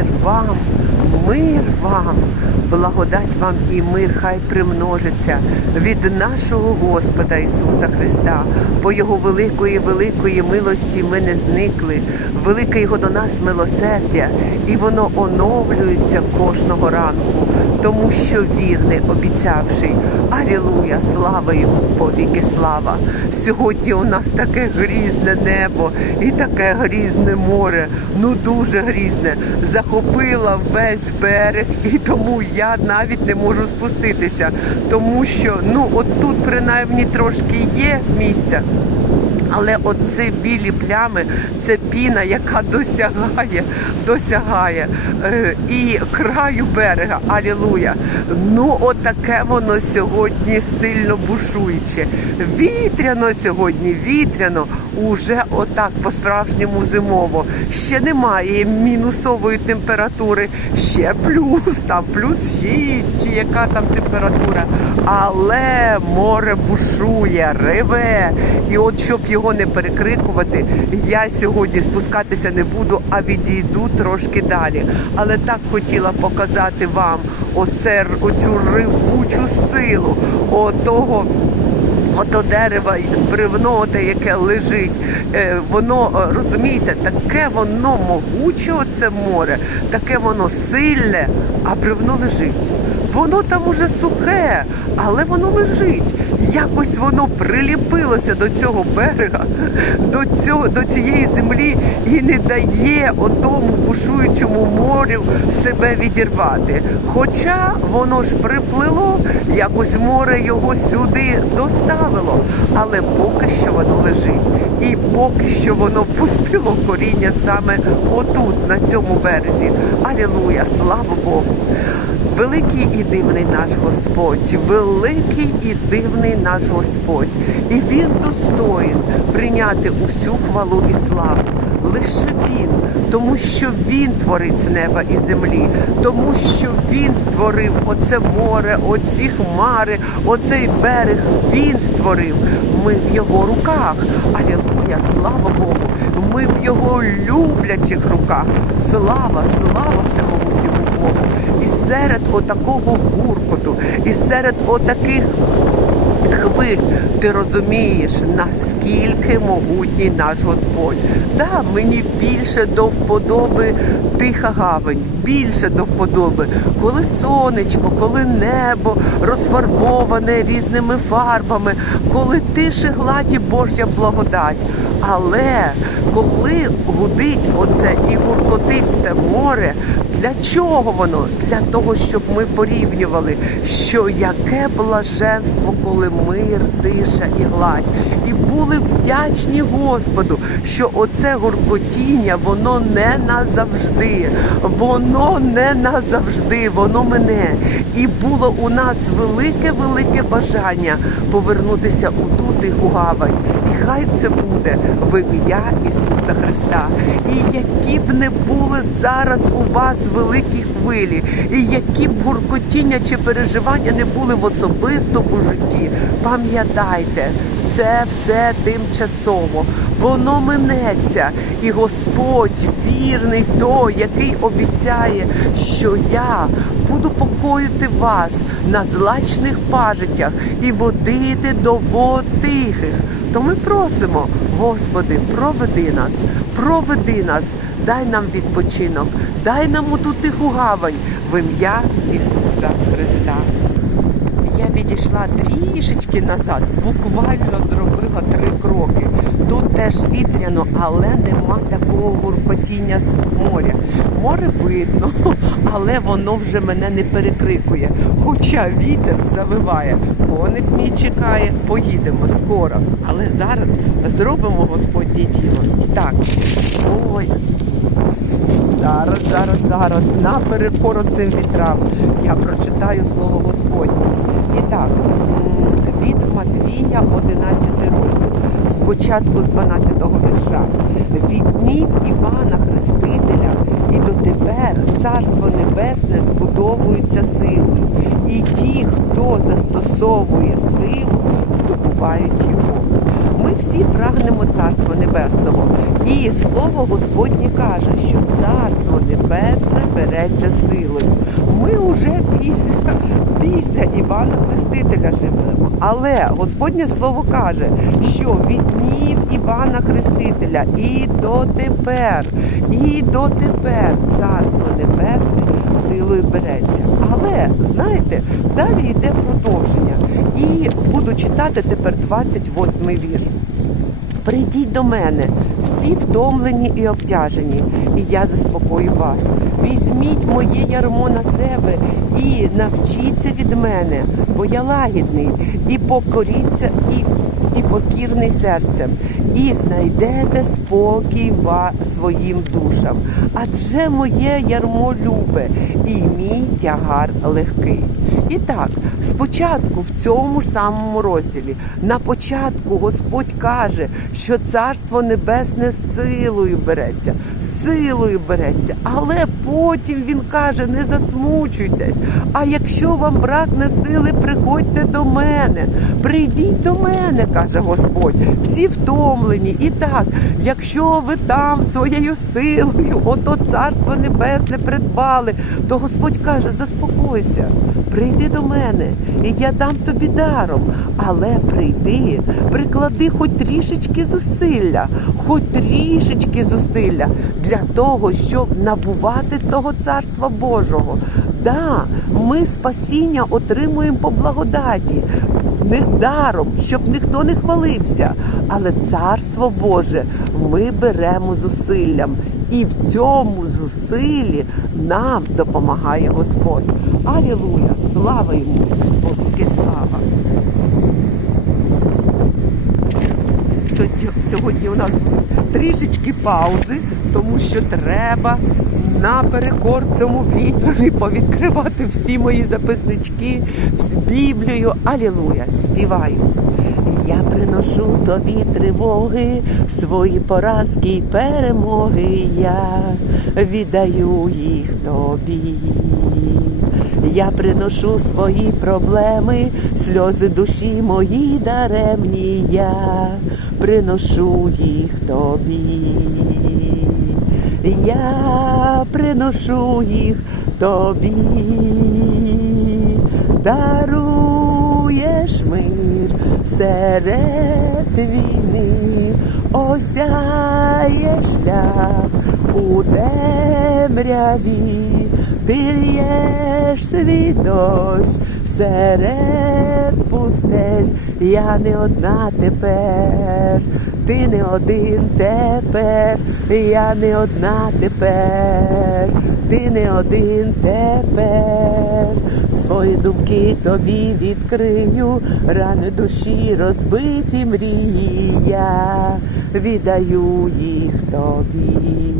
Мир вам, мир вам, благодать вам і мир хай примножиться від нашого Господа Ісуса Христа. По Його великої, великої милості ми не зникли. Велике Його до нас милосердя, і воно оновлюється кожного ранку, тому що вірний, обіцявший. Алілуя, слава йому, повіки слава. Сьогодні у нас таке грізне небо і таке грізне море. Ну дуже грізне. Захопила весь берег, і тому я навіть не можу спуститися. Тому що ну от тут принаймні трошки є місця. Але оці білі плями це піна, яка досягає, досягає е, і краю берега. Алілуя. Ну, отаке воно сьогодні сильно бушуюче. Вітряно сьогодні, вітряно, уже отак по-справжньому зимово. Ще немає мінусової температури, ще плюс, там плюс 6, чи яка там температура. Але море бушує, реве. І от щоб його не перекрикувати, я сьогодні спускатися не буду, а відійду трошки далі. Але так хотіла показати вам оце, оцю ревучу силу, отого. Ото дерево, бревно, те, яке лежить, е, воно е, розумієте, таке воно могуче, оце море, таке воно сильне, а бревно лежить. Воно там уже сухе, але воно лежить. Якось воно приліпилося до цього берега, до цього, до цієї землі і не дає отому бушуючому морю себе відірвати. Хоча воно ж приплило, якось море його сюди доставило, але поки що воно лежить. І поки що воно пустило коріння саме отут, на цьому березі. Алілуя, слава Богу! Великий і дивний наш Господь, великий і дивний наш Господь, і Він достоїн прийняти усю хвалу і славу. Лише він, тому що він творить неба і землі, тому що він створив оце море, оці хмари, оцей берег. Він створив. Ми в його руках. Алілуя, слава Богу. Ми в його люблячих руках. Слава, слава всемогутньому Богу. І серед отакого гуркоту, і серед отаких хвиль ти розумієш, наскільки могутній наш Господь. Да, мені більше до вподоби тиха гавань, більше до вподоби, коли сонечко, коли небо розфарбоване різними фарбами, коли тише гладі Божя благодать. Але коли гудить оце і гуркотить те море, для чого воно? Для того, щоб ми порівнювали, що яке блаженство, коли мир, тиша і гладь. І були вдячні Господу, що оце гуркотіння, воно не назавжди, воно не назавжди, воно мене. І було у нас велике-велике бажання повернутися у ту тиху гавань. І хай це буде в ім'я Ісуса Христа. І які б не були зараз у вас великі хвилі, і які б гуркотіння чи переживання не були в особистому житті, пам'ятайте, це все тимчасово. Воно минеться, і Господь вірний той, який обіцяє, що я буду покоїти вас на злачних пажитях і водити до вод тихих. То ми просимо, Господи, проведи нас, проведи нас, дай нам відпочинок, дай нам у тиху гавань в ім'я Ісуса Христа. Я відійшла трішечки назад, буквально зробила три кроки. Тут теж вітряно, але нема такого гуркотіння з моря. Море видно, але воно вже мене не перекрикує. Хоча вітер завиває. Коник мій чекає, поїдемо скоро. Але зараз зробимо Господнє діло. І Так, ой, Зараз, зараз, зараз, наперекор цим вітрам. Я прочитаю слово Господнє. І так, Матвія 11 розділ, спочатку з 12 вірша. Від днів Івана Хрестителя і дотепер Царство Небесне збудовується силою. І ті, хто застосовує силу, здобувають його. Ми всі прагнемо Царства Небесного. І слово Господнє каже, що Царство Небесне береться силою. Ми вже після, після Івана Хрестителя живемо. Але Господнє Слово каже, що від днів Івана Хрестителя і дотепер, і дотепер Царство Небесне силою береться. Але знаєте, далі йде продовження. І буду читати тепер 28 й вірш. Прийдіть до мене, всі втомлені і обтяжені, і я заспокою вас. Візьміть моє ярмо на себе і навчіться від мене, бо я лагідний, і покоріться, і, і покірний серцем, і знайдете спокій своїм душам. Адже моє ярмо любе, і мій тягар легкий. І так, спочатку в цьому ж самому розділі, на початку Господь каже, що Царство Небесне силою береться, силою береться. Але потім він каже: не засмучуйтесь. А якщо вам бракне сили, приходьте до мене. Прийдіть до мене, каже Господь. Всі втомлені. І так, якщо ви там своєю силою, ото царство небесне придбали, то Господь каже: заспокойся. Прийди до мене, і я дам тобі даром. Але прийди, приклади хоч трішечки зусилля, хоч трішечки зусилля для того, щоб набувати того царства Божого. Да, ми спасіння отримуємо по благодаті, не даром, щоб ніхто не хвалився. Але царство Боже ми беремо зусиллям. І в цьому зусиллі нам допомагає Господь. Алілуя! Слава йому! Велике слава! Сьогодні, у нас трішечки паузи, тому що треба наперекор цьому вітрові повідкривати всі мої записнички з Біблією. Алілуя! Співаю! Я приношу тобі тривоги, свої поразки й перемоги. Я віддаю їх тобі. Я приношу свої проблеми, сльози душі мої даремні. Я приношу їх тобі. Я приношу їх тобі. Даруєш мир серед війни, осяє шлях у темряві, ти лєш свій дощ серед пустель, я не одна тепер, ти не один тепер, я не одна тепер, ти не один тепер. Свої думки тобі відкрию, рани душі розбиті мрії, я віддаю їх тобі.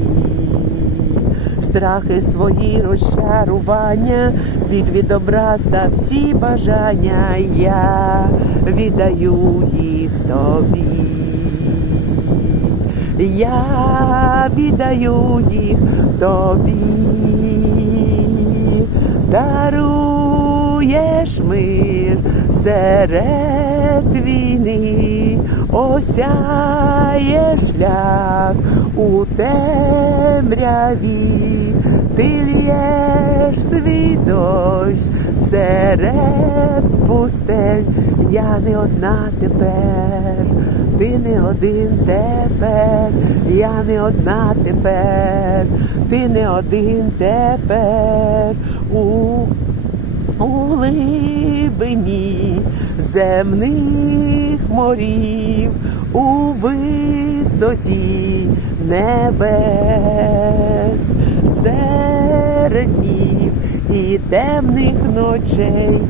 Страхи свої розчарування, від образ та всі бажання, я віддаю їх тобі. Я віддаю їх тобі. Даруєш мир серед війни, осяє шлях у темряві, ти лєш свій дощ серед пустель, я не одна тепер, ти не один тепер, я не одна тепер, ти не один тепер. У у глибині земних морів, у висоті небес, серед днів і темних ночей.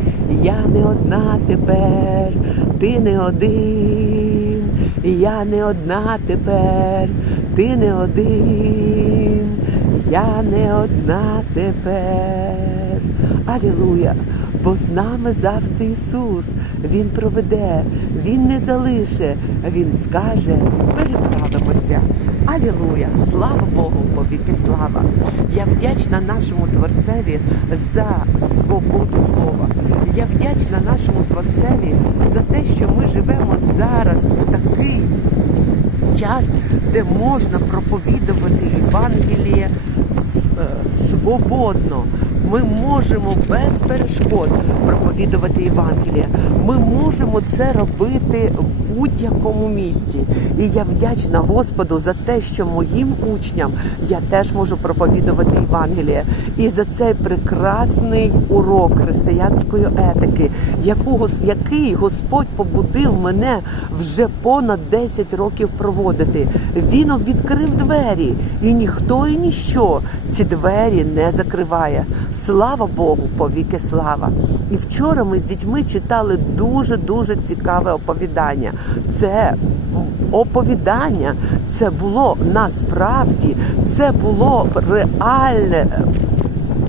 Я не одна тепер, ти не один, я не одна тепер, ти не один, я не одна тепер. Алілуя! Бо з нами завжди Ісус. Він проведе, Він не залише, Він скаже, переправимося. Алілуя! Слава Богу, повіки слава! Я вдячна нашому Творцеві за свободу слова. Я вдячна нашому Творцеві за те, що ми живемо зараз у такий час, де можна проповідувати Євангеліє е, свободно. Ми можемо без перешкод проповідувати Євангеліє. Ми можемо це робити в будь-якому місці. І я вдячна Господу за те, що моїм учням я теж можу проповідувати Євангеліє. І за цей прекрасний урок християнської етики, яку, який Господь побудив мене вже понад 10 років проводити. Він відкрив двері, і ніхто і ніщо ці двері не закриває. Слава Богу, повіки слава! І вчора ми з дітьми читали дуже дуже цікаве оповідання. Це оповідання, це було насправді, це було реальне.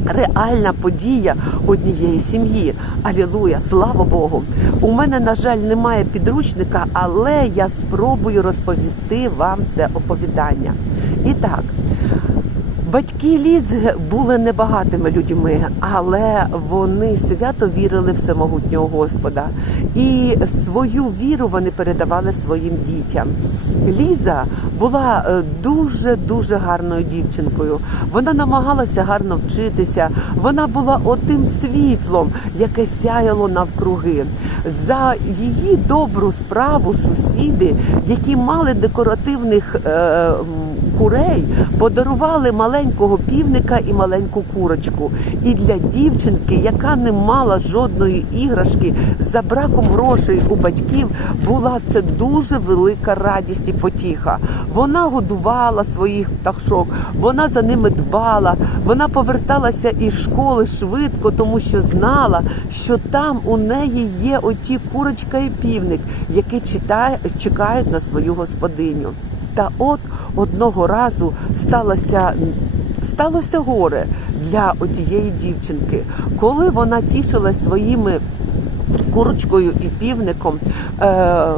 Реальна подія однієї сім'ї. Алілуя, слава Богу. У мене, на жаль, немає підручника, але я спробую розповісти вам це оповідання. І так, Батьки Ліз були небагатими людьми, але вони свято вірили в всемогутнього Господа, і свою віру вони передавали своїм дітям. Ліза була дуже дуже гарною дівчинкою. Вона намагалася гарно вчитися. Вона була отим світлом, яке сяяло навкруги. За її добру справу сусіди, які мали декоративних е, курей, подарували маленького півника і маленьку курочку. І для дівчинки, яка не мала жодної іграшки, за браком грошей у батьків, була це дуже велика радість і потіха. Вона годувала своїх пташок, вона за ними дбала, вона поверталася із школи швидко, тому що знала, що там у неї є оті курочка і півник, які читає, чекають на свою господиню. Та от одного разу сталося, сталося горе для однієї дівчинки, коли вона тішилась своїми курочкою і півником. Е-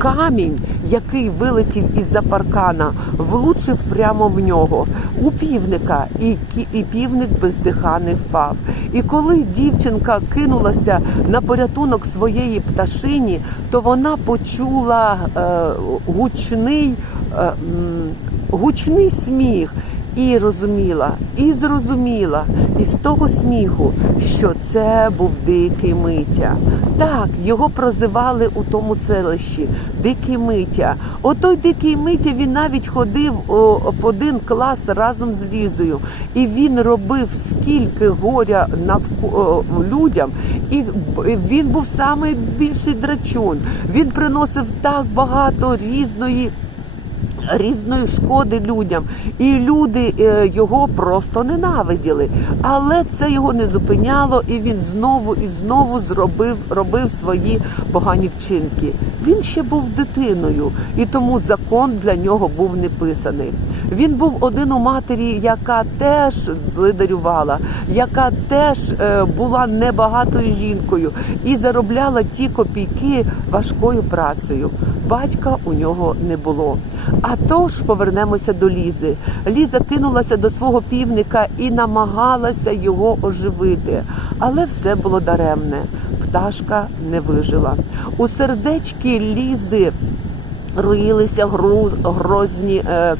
Камінь, який вилетів із-за паркана, влучив прямо в нього у півника, і, і півник бездиханий впав. І коли дівчинка кинулася на порятунок своєї пташині, то вона почула е, гучний, е, гучний сміх. І розуміла, і зрозуміла із того сміху, що це був дикий митя. Так, його прозивали у тому селищі Дикий Митя. Отой дикий Митя він навіть ходив в один клас разом з Лізою, і він робив скільки горя навку людям, і він був найбільший драчун. Він приносив так багато різної різної шкоди людям, і люди е, його просто ненавиділи. Але це його не зупиняло, і він знову і знову зробив робив свої погані вчинки. Він ще був дитиною, і тому закон для нього був не писаний. Він був один у матері, яка теж злидарювала, яка теж е, була небагатою жінкою і заробляла ті копійки важкою працею. Батька у нього не було. А тож повернемося до Лізи. Ліза кинулася до свого півника і намагалася його оживити, але все було даремне. Пташка не вижила. У сердечки Лізи роїлися гру, грозні е,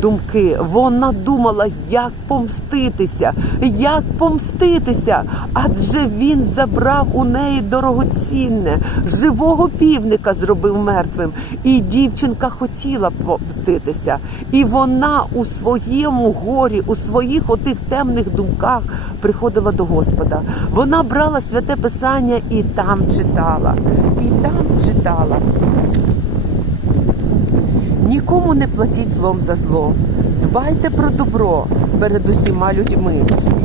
думки. Вона думала, як помститися, як помститися, адже він забрав у неї дорогоцінне, живого півника зробив мертвим. І дівчинка хотіла помститися. І вона у своєму горі, у своїх отих темних думках приходила до Господа. Вона брала святе писання і там читала, і там читала. Нікому не платіть злом за зло. Дбайте про добро перед усіма людьми,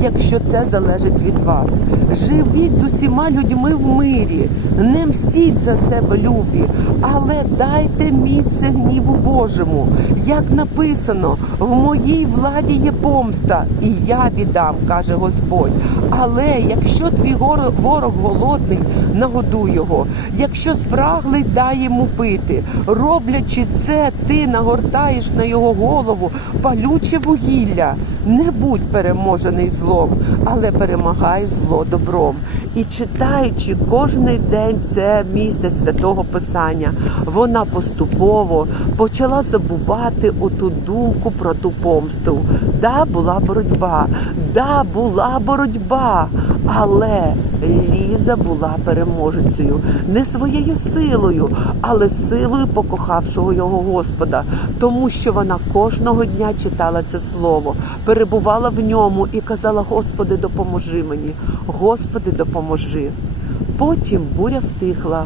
якщо це залежить від вас. Живіть з усіма людьми в мирі, не мстіть за себе любі, але дайте місце гніву Божому. Як написано, в моїй владі є помста, і я віддам, каже Господь. Але якщо твій ворог голодний, нагодуй його. Якщо спраглий, дай йому пити. Роблячи це, ти нагортаєш на його голову палюче вугілля. Не будь переможений злом, але перемагай зло добром. І читаючи кожний день це місце святого Писання, вона поступово почала забувати оту думку про ту помсту. Да, була боротьба, да, була боротьба, але Ліза була переможецею не своєю силою, але силою покохавшого його Господа, тому що вона кожного дня читала це слово, перебувала в ньому і казала: Господи, допоможи мені, Господи, допоможи. Потім буря втихла,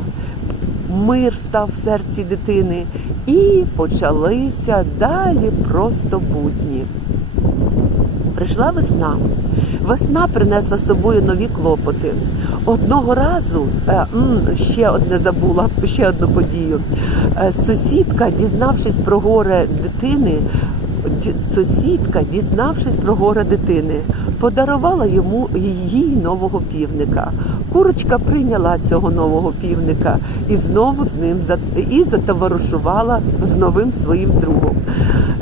мир став в серці дитини, і почалися далі просто будні. Прийшла весна. Весна принесла з собою нові клопоти. Одного разу е, ще одне забула, ще одну подію. Е, Сусідка, дізнавшись про горе дитини, сусідка, дізнавшись про горе дитини, подарувала йому їй нового півника. Курочка прийняла цього нового півника і знову з ним і затоваришувала з новим своїм другом.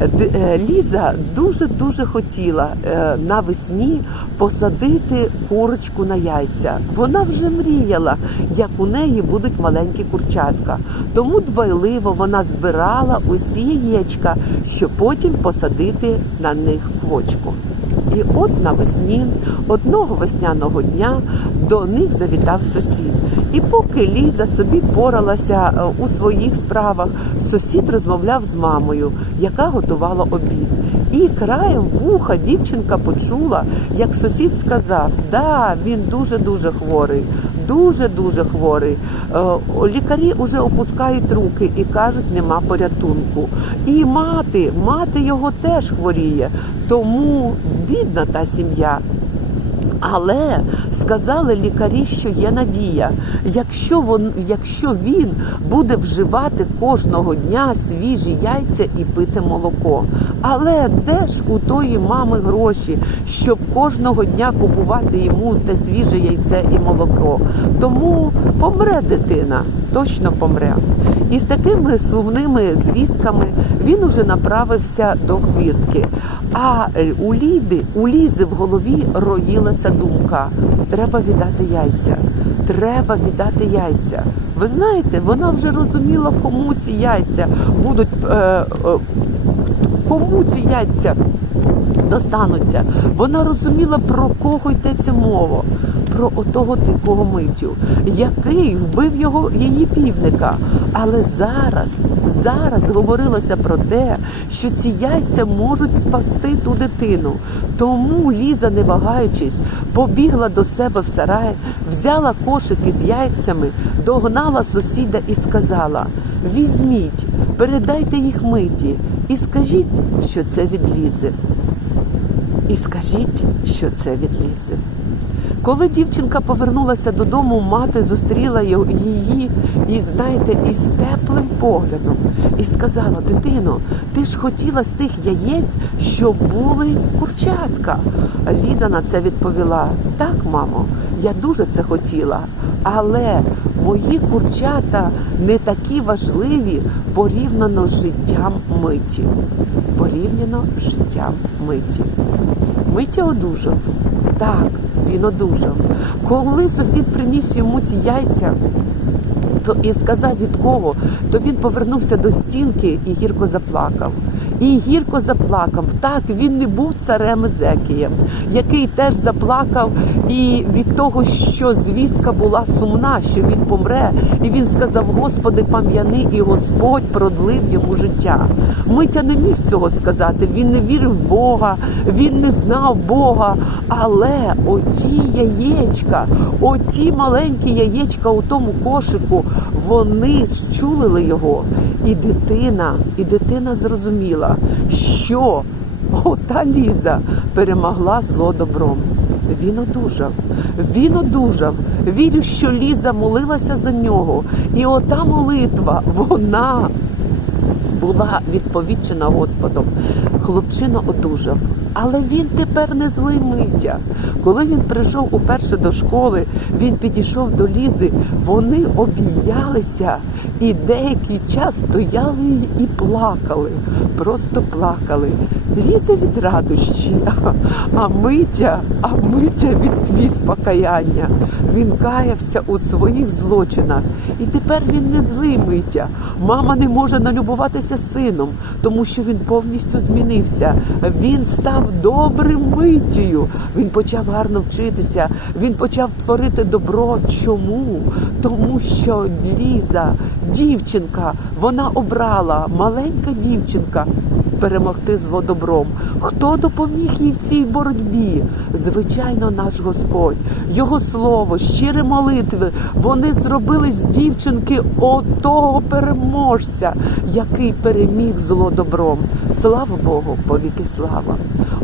Е, Ліза дуже дуже хотіла е, навесні посадити курочку на яйця. Вона вже мріяла, як у неї будуть маленькі курчатка. Тому дбайливо вона збирала усі яєчка, щоб потім посадити на них квочку. І от навесні одного весняного дня до них завітав сусід. І поки Ліза собі поралася е, у своїх справах, сусід розмовляв з мамою, яка готувала обід. І краєм вуха дівчинка почула, як сусід сказав: да, він дуже дуже хворий, дуже дуже хворий. Е, Лікарі вже опускають руки і кажуть, нема порятунку. І мати, мати його теж хворіє. Тому бідна та сім'я. Але сказали лікарі, що є надія. Якщо він, якщо він буде вживати кожного дня свіжі яйця і пити молоко. Але де ж у тої мами гроші, щоб кожного дня купувати йому те свіже яйце і молоко? Тому помре дитина, точно помре. І з такими сумними звістками він уже направився до хвіртки. А у Ліди, у Лізи в голові роїлася думка: треба віддати яйця, треба віддати яйця. Ви знаєте, вона вже розуміла, кому ці яйця будуть, е, е, кому ці яйця достануться. Вона розуміла, про кого йдеться мова. Про отого дикого митю, який вбив його її півника. Але зараз, зараз говорилося про те, що ці яйця можуть спасти ту дитину. Тому Ліза, не вагаючись, побігла до себе в сарай, взяла кошик із яйцями, догнала сусіда і сказала: Візьміть, передайте їх миті і скажіть, що це від Лізи. І скажіть, що це від Лізи. Коли дівчинка повернулася додому, мати зустріла її і, знаєте, із теплим поглядом і сказала: Дитино, ти ж хотіла з тих яєць, що були курчатка. Ліза на це відповіла: Так, мамо, я дуже це хотіла, але мої курчата не такі важливі порівняно з життям миті. Порівняно з життям миті. Миття одужав. Так, він одужав. Коли сусід приніс йому ті яйця, то і сказав від кого, то він повернувся до стінки і гірко заплакав. І гірко заплакав. Так, він не був царем Езекієм, який теж заплакав і від того, що звістка була сумна, що він помре. І він сказав: Господи, пам'яни, і Господь продлив йому життя. Митя не міг цього сказати. Він не вірив в Бога, він не знав Бога. Але оті яєчка, оті маленькі яєчка у тому кошику, вони щулили його. І дитина, і дитина зрозуміла, що ота Ліза перемогла зло добром. Він одужав, він одужав. Вірю, що Ліза молилася за нього. І ота молитва, вона була відповідчена Господом. Хлопчина одужав. Але він тепер не злий Митя. Коли він прийшов уперше до школи, він підійшов до Лізи, вони обійнялися і деякий час стояли і плакали, просто плакали. Ліза від радощі, а Митя, а Митя від сліз покаяння. Він каявся у своїх злочинах. І тепер він не злий Митя. Мама не може налюбуватися сином, тому що він повністю змінився. Він став добрим Миттєю. Він почав гарно вчитися. Він почав творити добро. Чому? Тому що Ліза, дівчинка, вона обрала маленька дівчинка перемогти зло добром. Хто допоміг їй в цій боротьбі? Звичайно, наш Господь, Його слово, щирі молитви. Вони зробили з дівчинки отого переможця, який переміг зло добром. Слава Богу, повіки слава.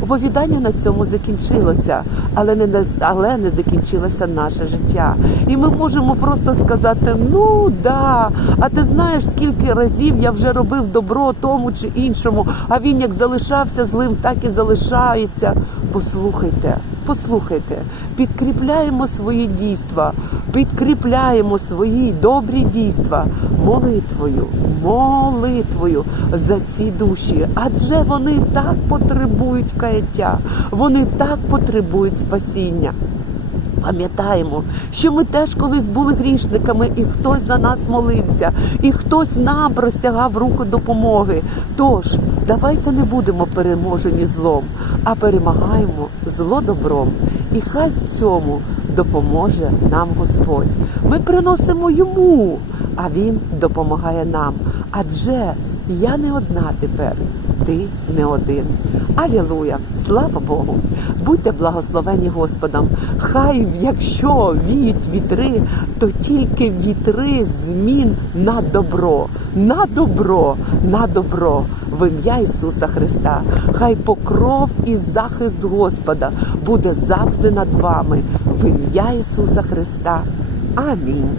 Оповідання на цьому закінчилося, але не але не закінчилося наше життя. І ми можемо просто сказати: ну да, а ти знаєш, скільки разів я вже робив добро тому чи іншому, а він як залишався злим, так і залишається. Послухайте, послухайте, підкріпляємо свої дійства, підкріпляємо свої добрі дійства молитвою, молитвою за ці душі, адже вони так потребують каяття, вони так потребують спасіння. Пам'ятаємо, що ми теж колись були грішниками, і хтось за нас молився, і хтось нам простягав руку допомоги. Тож давайте не будемо переможені злом, а перемагаємо зло добром. І хай в цьому допоможе нам Господь. Ми приносимо йому, а він допомагає нам. Адже я не одна тепер, ти не один. Алілуя! Слава Богу! Будьте благословені Господом. Хай, якщо віють вітри, то тільки вітри змін на добро, на добро, на добро в ім'я Ісуса Христа. Хай покров і захист Господа буде завжди над вами в ім'я Ісуса Христа. Амінь.